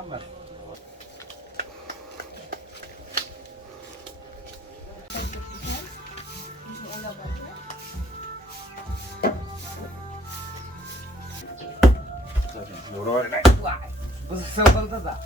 falan var. Doğru var ne? Bu sıvıldı da.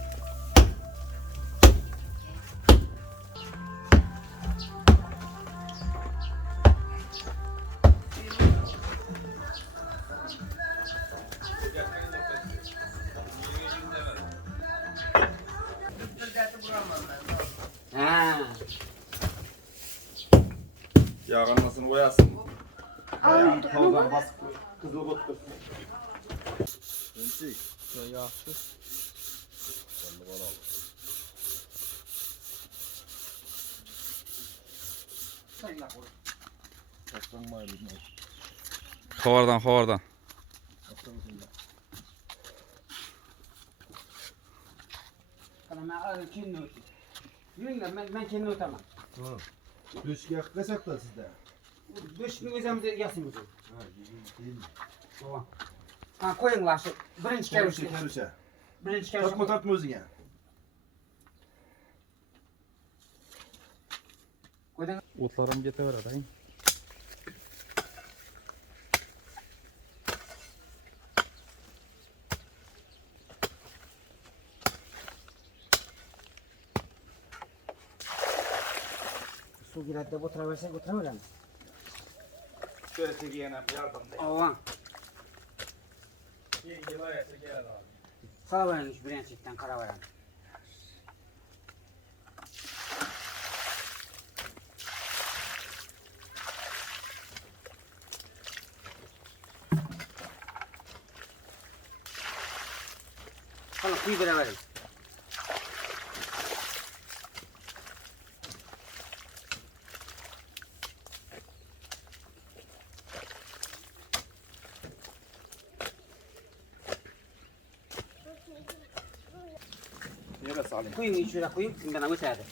Yağlanmasını koyarsın. Ayağını tavuklara basıp koy. Kızıl bot koy. Önce yaktı. Sonunda bana al. Havardan. Ben kendi otamam. Düş yaklaşak da sizde. Düştüğünü özümüze yasımızı. Ha, değil mi? Tamam. Ha koyun var şu. Birinci keruşe. Keruşe. Birinci keruşe. Tatma tatma özüne. Koydun. Otlarım yeter adayım. Su girer de bu tarafa götüremeyelim. Şöyle tekiyene yardım de. Aman. Bir var ya tekiyen abi. Karavanın iş birinçlikten karavan. Tamam, kuyu beraber. Niye de salayım? Kuyun içine kuyun, bana müsaade.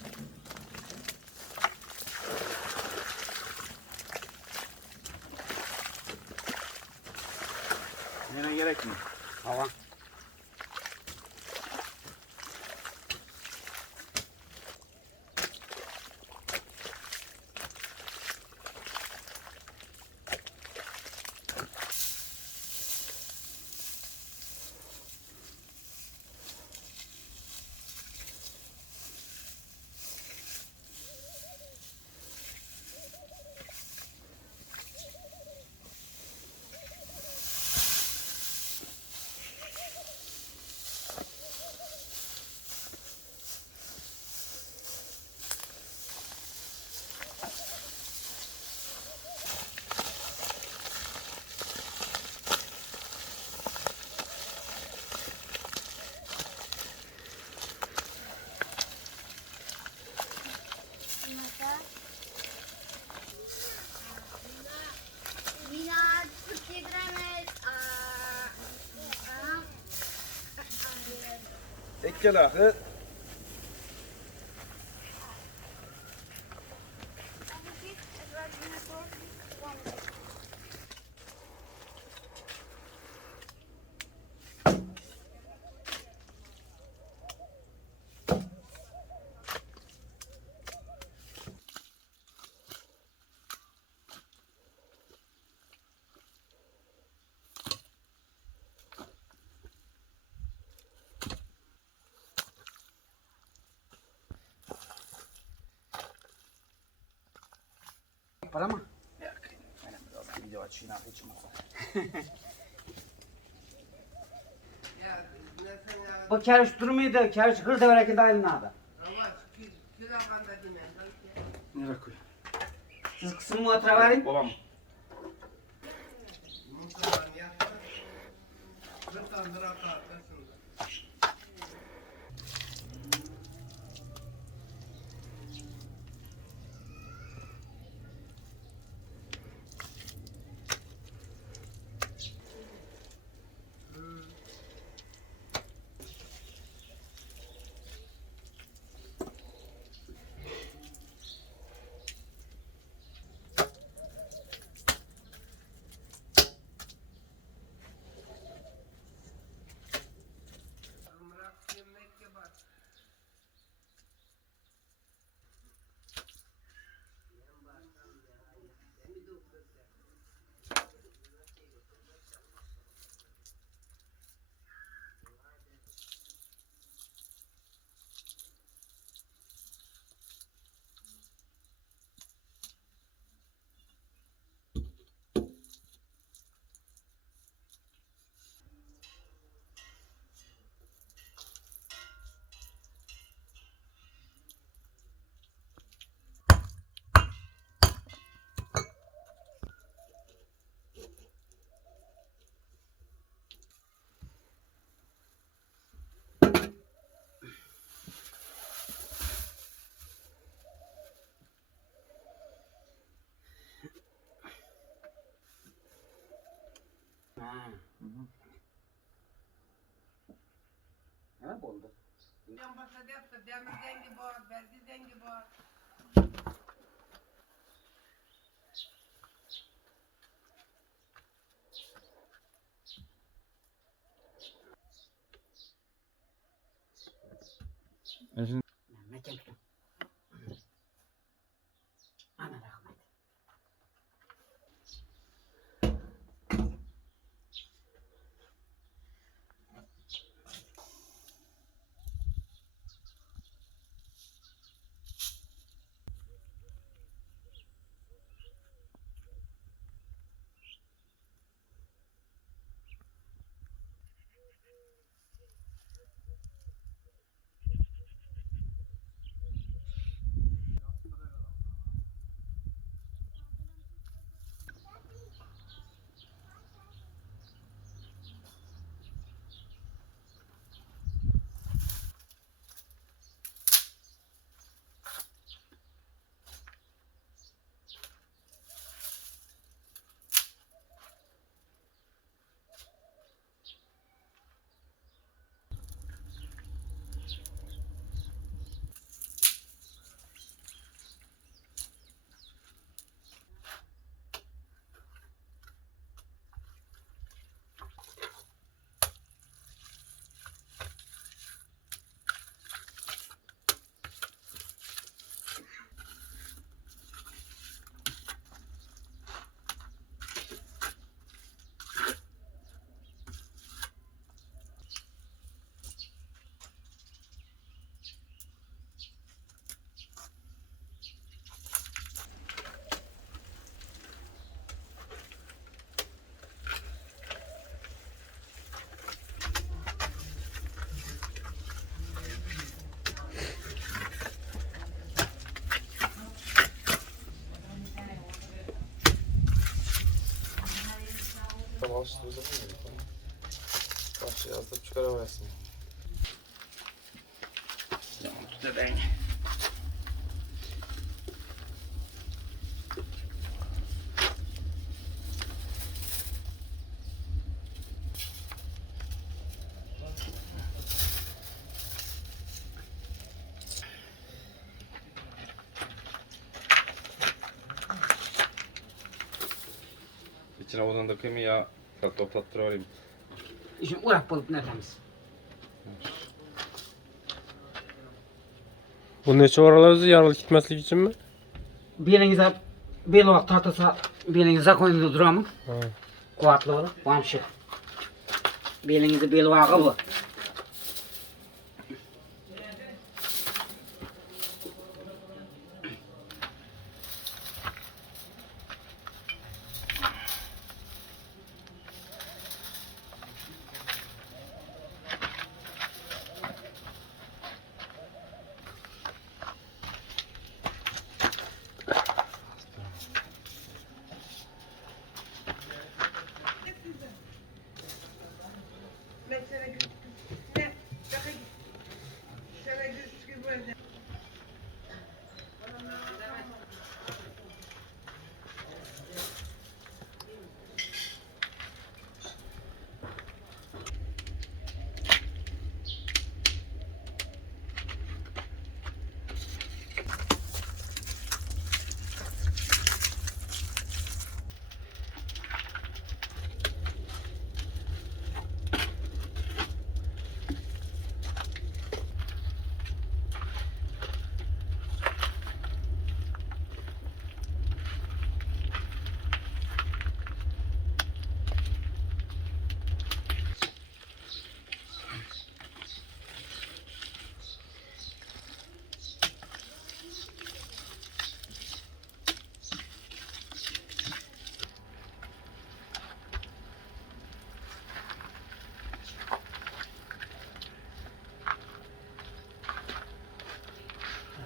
Yine gerek mi? Hava. Ekkelahı. Para mı? Aynen biraz video açayım abi hiç olmazsa. Bu kerüş durmuyordu, kerüş hırda verirken de elini aldı. Nereye koy? Siz kısmı otura verin. Olam. Ha oldu. Demir dengi var, belki dengi var. Şimdi Ne çektim? Ana rahmet. Baş yazdıp çıkaramazsın. Dedeng. içine odun dökeyim ya. Toplattırayım. İşin uğrak bulup ne etemiz? Bu neçe oralarınızı yaralı gitmeslik için mi? Belinize bel vaqt tortasa belinize koyunda duramı. Ha. Kuvvetli olur. Vamşı. Belinize bel vağı bu.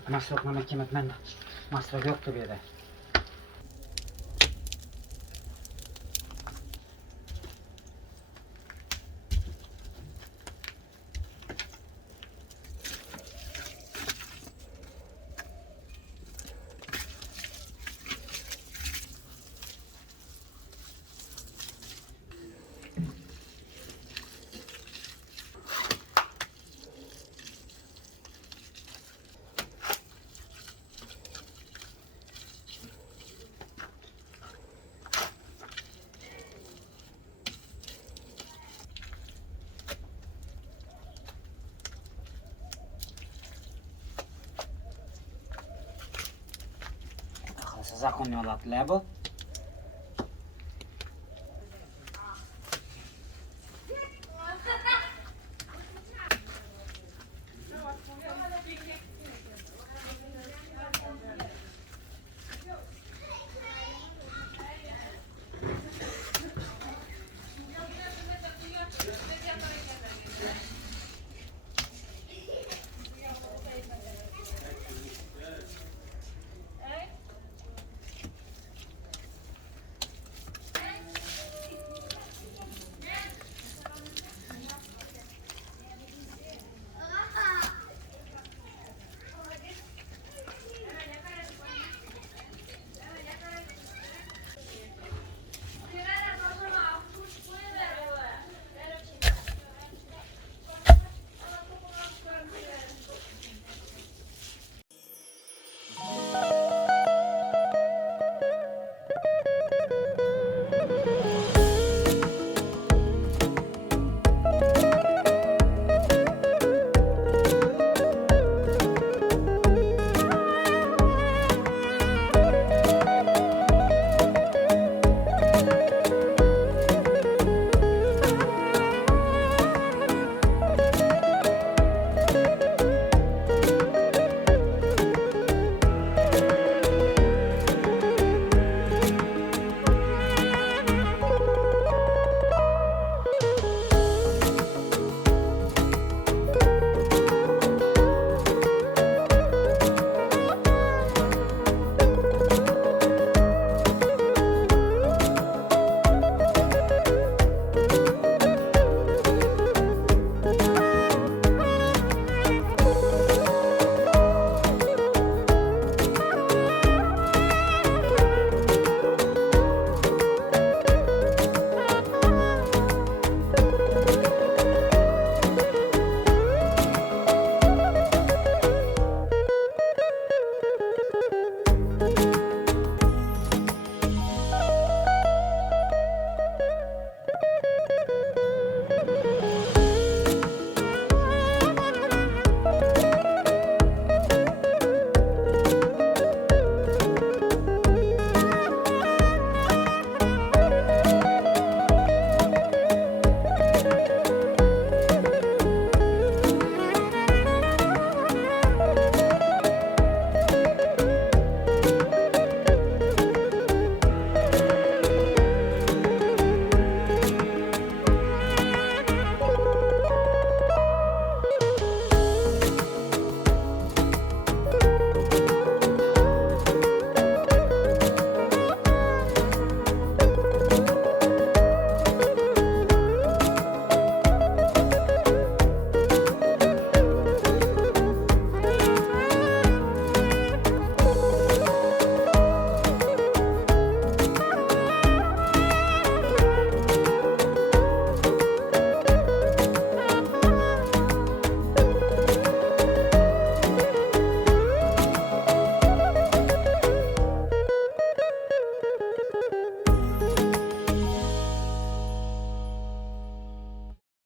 Masraflamak kim etmende. Masraf yoktu bir de. zakonli oladilar bu.